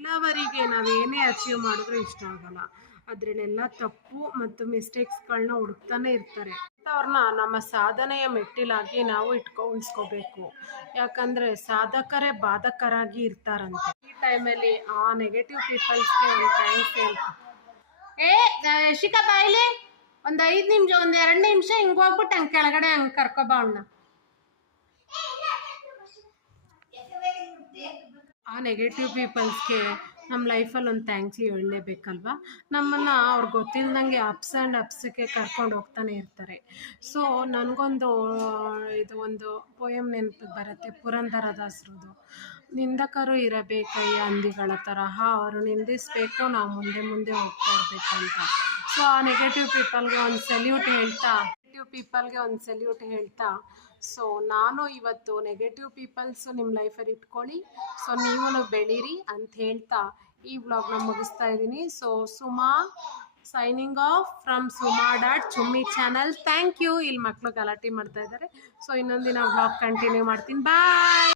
ಕೆಲವರಿಗೆ ನಾವೇನೇ ಅಚೀವ್ ಮಾಡಿದ್ರೂ ಇಷ್ಟ ಆಗಲ್ಲ. ಅದರಲ್ಲೆಲ್ಲ ತಪ್ಪು ಮತ್ತು ಮಿಸ್ಟೇಕ್ಸ್ಗಳನ್ನ ಹುಡುಕ್ತಾನೆ ಇರ್ತಾರೆ. ಅವ್ರನ್ನ ನಮ್ಮ ಸಾಧನೆಯ ಮೆಟ್ಟಿಲಾಗಿ ನಾವು ಉಳಿಸ್ಕೋಬೇಕು. ಯಾಕಂದರೆ ಸಾಧಕರೇ ಬಾಧಕರಾಗಿ ಇರ್ತಾರಂತೆ. ಈ ಟೈಮಲ್ಲಿ ಆ ನೆಗೆಟಿವ್ ಪೀಪಲ್ಸ್ಗೆ ಒಂದು ಥ್ಯಾಂಕ್ಸ್ ಹೇಳ್ತೀನಿ. ಶಿಖಾ ಬಾಯಿಲಿ ಒಂದು 5 ನಿಮಿಷ, ಒಂದು 2 ನಿಮಿಷ ಹಿಂಗೆ ಹೋಗ್ಬಿಟ್ಟು ಹಂಗೆ ಕೆಳಗಡೆ ಹಂಗೆ ಕರ್ಕೊಬಾ ಅವನ್ನ. ಆ ನೆಗೆಟಿವ್ ಪೀಪಲ್ಸ್ಗೆ ನಮ್ಮ ಲೈಫಲ್ಲಿ ಒಂದು ಥ್ಯಾಂಕ್ಸ್ ಹೇಳಲೇಬೇಕಲ್ವ. ನಮ್ಮನ್ನು ಅವ್ರಿಗೆ ಗೊತ್ತಿಲ್ಲದಂಗೆ ಅಪ್ಸ್ಗೆ ಕರ್ಕೊಂಡು ಹೋಗ್ತಾನೆ ಇರ್ತಾರೆ. ಸೊ ನನಗೊಂದು ಒಂದು ಪೋಯಮ್ ನೆನಪಿಗೆ ಬರುತ್ತೆ, ಪುರಂದರದಾಸರದು. ನಿಂದಕರು ಇರಬೇಕಯ್ಯ ಹಂದಿಗಳ ತರಹ, ಅವರು ನಿಂದಿಸಬೇಕು, ನಾವು ಮುಂದೆ ಮುಂದೆ ಹೋಗ್ತಾ ಇರಬೇಕಂತ. ಸೊ ಆ ನೆಗೆಟಿವ್ ಪೀಪಲ್ಗೆ ಒಂದು ಸೆಲ್ಯೂಟ್ ಹೇಳ್ತಾ ಸೊ ನಾನು ಇವತ್ತು ನೆಗೆಟಿವ್ ಪೀಪಲ್ಸು ನಿಮ್ಮ ಲೈಫಲ್ಲಿ ಇಟ್ಕೊಳ್ಳಿ, ಸೊ ನೀವು ಬೆಳೀರಿ ಅಂತ ಹೇಳ್ತಾ ಈ ವ್ಲಾಗ್ನ ಮುಗಿಸ್ತಾ ಇದ್ದೀನಿ. So Suma signing off from ಸುಮಾ.ಚುಮ್ಮಿ ಚಾನಲ್. Thank you. ಇಲ್ಲಿ ಮಕ್ಕಳು ಗಲಾಟೆ ಮಾಡ್ತಾ ಇದ್ದಾರೆ. ಸೊ ಇನ್ನೊಂದಿನ ವ್ಲಾಗ್ ಕಂಟಿನ್ಯೂ ಮಾಡ್ತೀನಿ. ಬಾಯ್.